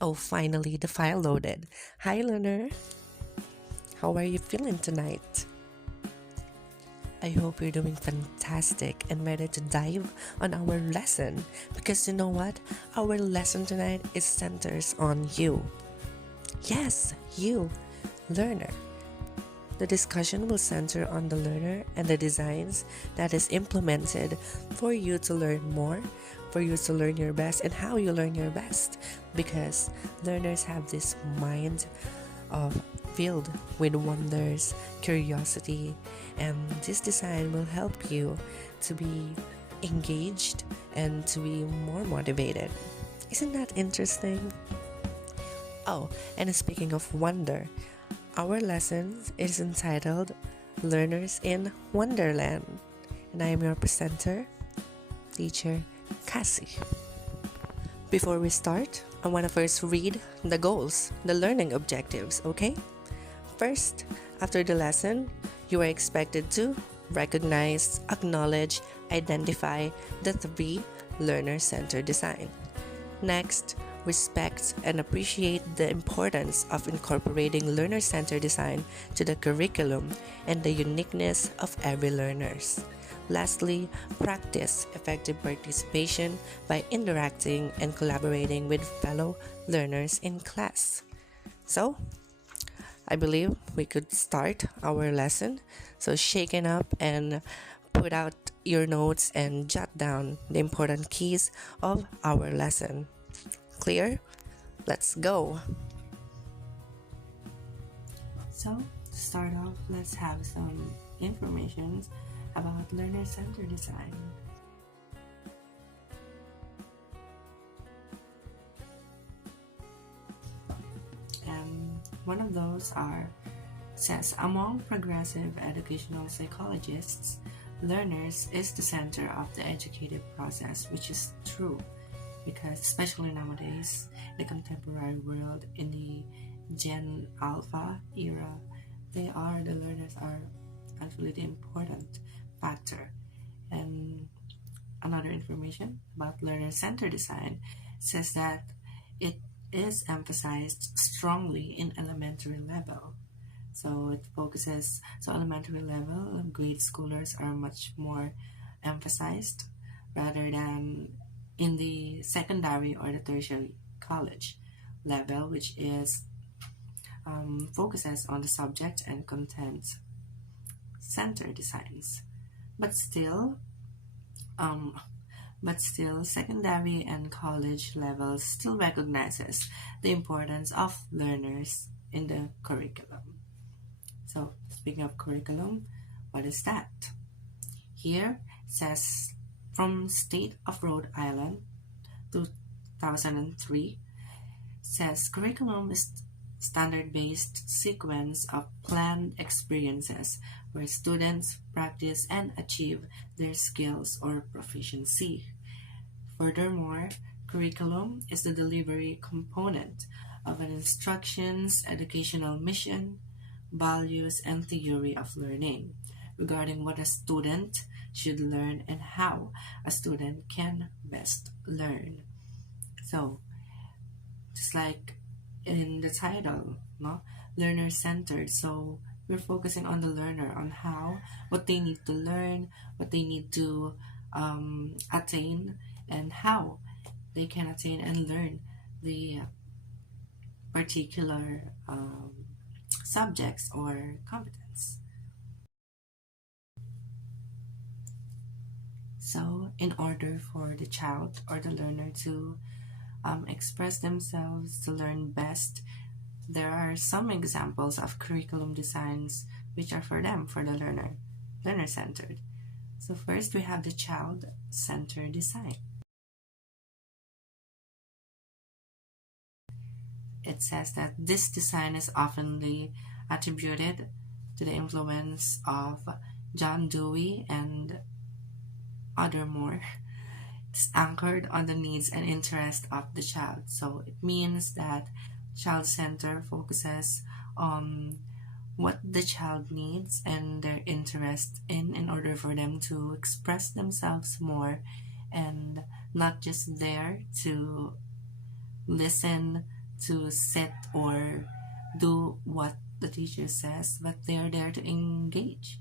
Oh, finally, the file loaded. Hi, learner. How are you feeling tonight? I hope you're doing fantastic and ready to dive on our lesson because you know what? Our lesson tonight is centers on you. Yes, you, learner. The discussion will center on the learner and the designs that is implemented for you to learn more, for you to learn your best, and how you learn your best. Because learners have this mind of filled with wonders, curiosity, and this design will help you to be engaged and to be more motivated. Isn't that interesting? Oh, and speaking of wonder, our lesson is entitled Learners in Wonderland, and I am your presenter, teacher Cassie. Before we start, I want to first read the goals, the learning objectives, okay? First, after the lesson, you are expected to recognize, acknowledge, identify the three learner-centered design. Next, respect and appreciate the importance of incorporating learner-centered design to the curriculum and the uniqueness of every learners. Lastly, practice effective participation by interacting and collaborating with fellow learners in class. So, I believe we could start our lesson. So, shaken up and put out your notes and jot down the important keys of our lesson. Clear? Let's go. So, to start off, let's have some information about learner-centered design. One of those says among progressive educational psychologists, learners is the center of the educative process, which is true because especially nowadays, the contemporary world in the Gen Alpha era, the learners are actually the important factor. And another information about learner-centered design says that it is emphasized strongly in elementary level. So it focuses, so elementary level grade schoolers are much more emphasized rather than in the secondary or the tertiary college level, which is focuses on the subject and content center designs. But still, um, secondary and college levels still recognizes the importance of learners in the curriculum. So, speaking of curriculum, what is that? Here says from State of Rhode Island, 2003, says curriculum is standard-based sequence of planned experiences where students practice and achieve their skills or proficiency. Furthermore, curriculum is the delivery component of an instruction's educational mission, values, and theory of learning regarding what a student should learn and how a student can best learn. So, just like in the title, no, learner centered. So we're focusing on the learner, on how, what they need to learn, what they need to attain, and how they can attain and learn the particular subjects or competence. So, in order for the child or the learner to express themselves, to learn best, there are some examples of curriculum designs which are for them, for the learner centered. So, first we have the child centered design. It says that this design is oftenly attributed to the influence of John Dewey and other more. It's anchored on the needs and interest of the child. So it means that child center focuses on what the child needs and their interest in order for them to express themselves more and not just there to listen, to sit or do what the teacher says, but they're there to engage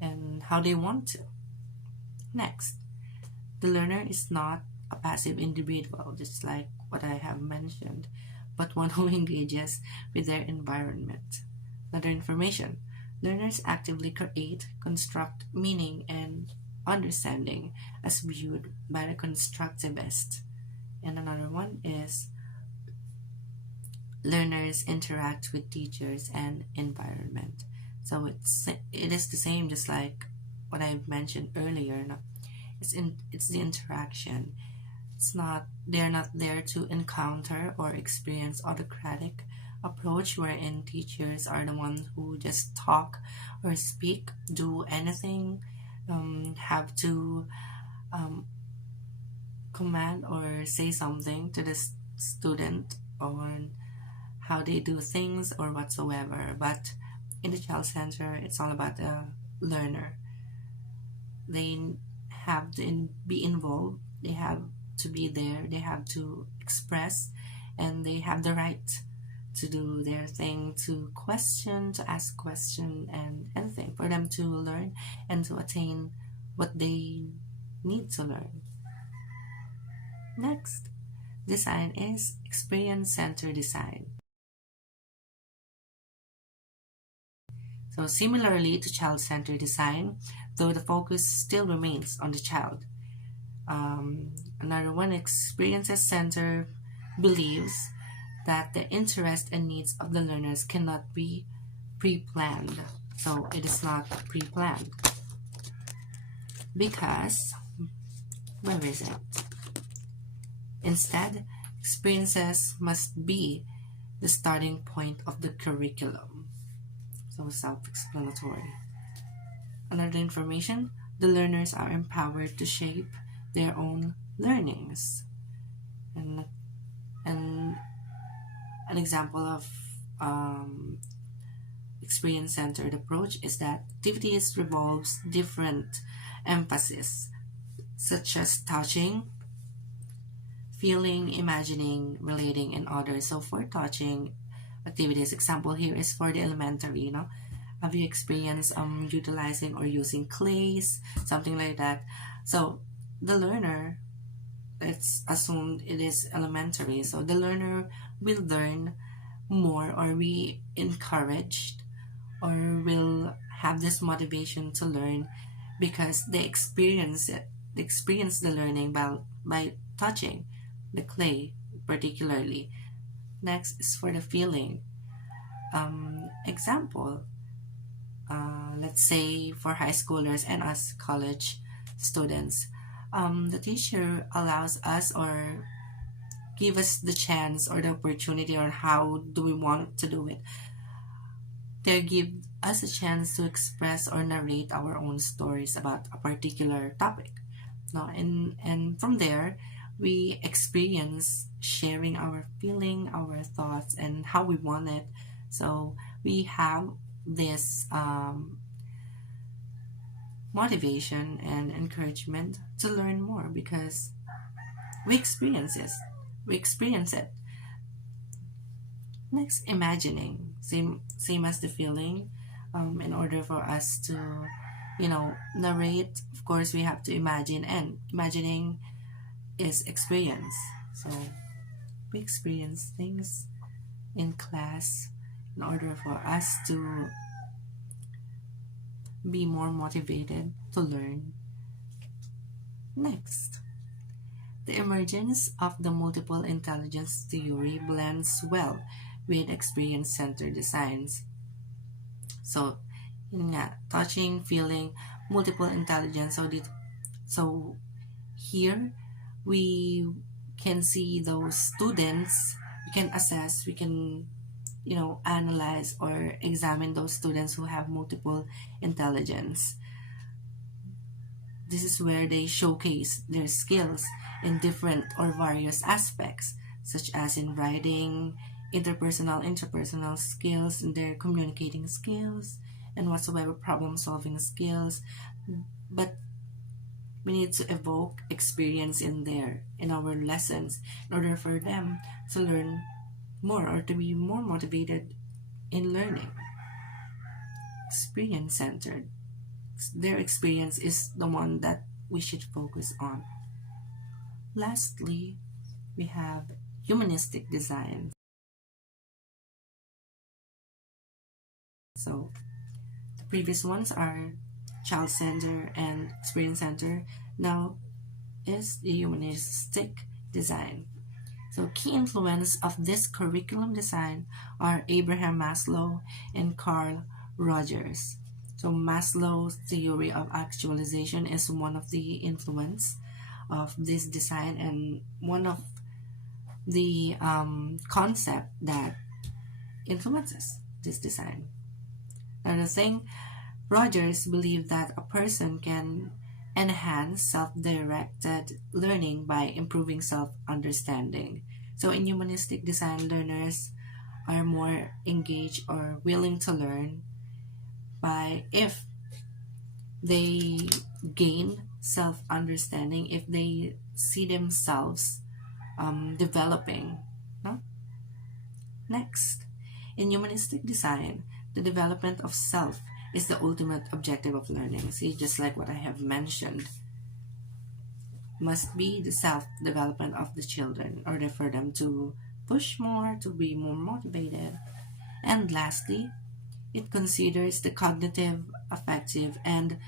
and how they want to. Next, the learner is not a passive individual, just like what I have mentioned, but one who engages with their environment. Another information, learners actively create, construct meaning and understanding as viewed by the constructivist. And another one is learners interact with teachers and environment. So it is the same, just like what I mentioned earlier. No? It's the interaction. It's not they're not there to encounter or experience autocratic approach wherein teachers are the ones who just talk or speak, do anything, have to um, command or say something to the student on how they do things or whatsoever. But in the child center, it's all about the learner. They have to be involved, they have to be there, they have to express, and they have the right to do their thing, to question, to ask question, and anything for them to learn and to attain what they need to learn. Next, design is experience center design. So similarly to child-centered design, though the focus still remains on the child. Another one, experiences center believes that the interest and needs of the learners cannot be pre-planned. So it is not pre-planned because, where is it? Instead, experiences must be the starting point of the curriculum. So self-explanatory. Another information, the learners are empowered to shape their own learnings. And an example of experience-centered approach is that activities revolves different emphasis, such as touching, feeling, imagining, relating, and others. So for touching activities, example here is for the elementary, you know, have you experienced utilizing or using clays, something like that? So the learner, it's assumed it is elementary, so the learner will learn more or be encouraged or will have this motivation to learn because they experience it, they experience the learning by touching the clay particularly. Next is for the feeling. Example, let's say for high schoolers and us college students, the teacher allows us or give us the chance or the opportunity on how do we want to do it. They give us a chance to express or narrate our own stories about a particular topic. No, and from there, we experience sharing our feeling, our thoughts, and how we want it. So we have this motivation and encouragement to learn more because we experience this. We experience it. Next, imagining. Same as the feeling. In order for us to, narrate, of course, we have to imagine, and imagining is experience. So we experience things in class in order for us to be more motivated to learn. Next, the emergence of the multiple intelligence theory blends well with experience-centered designs. So, yun nga, touching, feeling, multiple intelligence. So here we can see those students, we can assess, we can analyze or examine those students who have multiple intelligence. This is where they showcase their skills in different or various aspects, such as in writing, interpersonal skills, and their communicating skills, and whatsoever problem solving skills. But We need to evoke experience in our lessons in order for them to learn more or to be more motivated in learning. Experience centered. Their experience is the one that we should focus on. Lastly, we have humanistic design. So the previous ones are child center and experience center. Now is the humanistic design. So key influence of this curriculum design are Abraham Maslow and Carl Rogers. So Maslow's theory of actualization is one of the influence of this design and one of the concept that influences this design. Another thing, Rogers believed that a person can enhance self-directed learning by improving self-understanding. So in humanistic design, learners are more engaged or willing to learn by if they gain self-understanding, if they see themselves developing. No? Next, in humanistic design, the development of self is the ultimate objective of learning. See, just like what I have mentioned, must be the self-development of the children in order for them to push more, to be more motivated. And lastly, it considers the cognitive, affective, and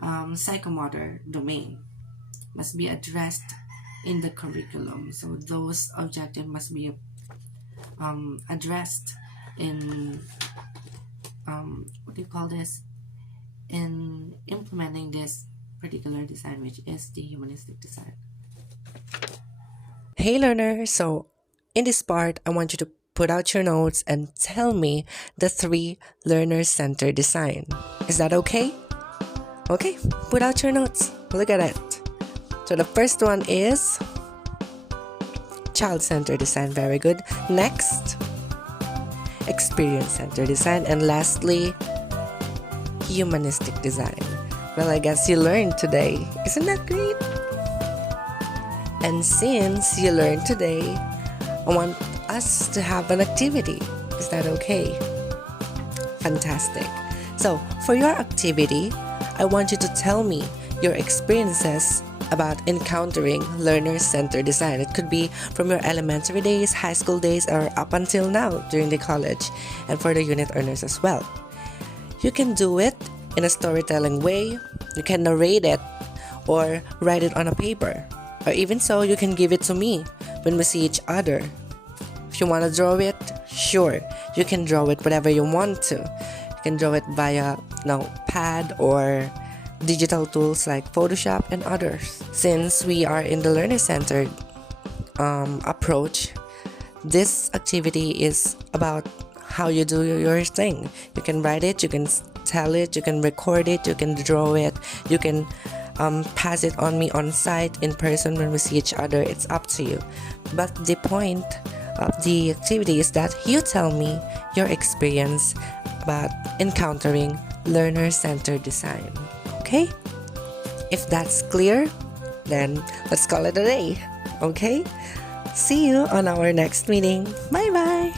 psychomotor domain must be addressed in the curriculum. So those objectives must be addressed in what do you call this, in implementing this particular design, which is the humanistic design. Hey learner, so in this part I want you to put out your notes and tell me the 3 learner-centered design. Is that okay? Okay, put out your notes. Look at it. So the first one is child-centered design. Very good. Next, experience-centered design. And lastly, humanistic design. Well, I guess you learned today. Isn't that great? And since you learned today, I want us to have an activity. Is that okay? Fantastic. So, for your activity, I want you to tell me your experiences about encountering learner-centered design. It could be from your elementary days, high school days, or up until now during the college, and for the unit earners as well. You can do it in a storytelling way, you can narrate it, or write it on a paper. Or even so, you can give it to me when we see each other. If you want to draw it, sure, you can draw it whatever you want to. You can draw it via pad or digital tools like Photoshop and others. Since we are in the learner-centered approach, this activity is about how you do your thing. You can write it, you can tell it, you can record it, you can draw it, you can pass it on me on site, in person when we see each other. It's up to you. But the point of the activity is that you tell me your experience about encountering learner-centered design. Okay? If that's clear, then let's call it a day. Okay? See you on our next meeting. Bye-bye!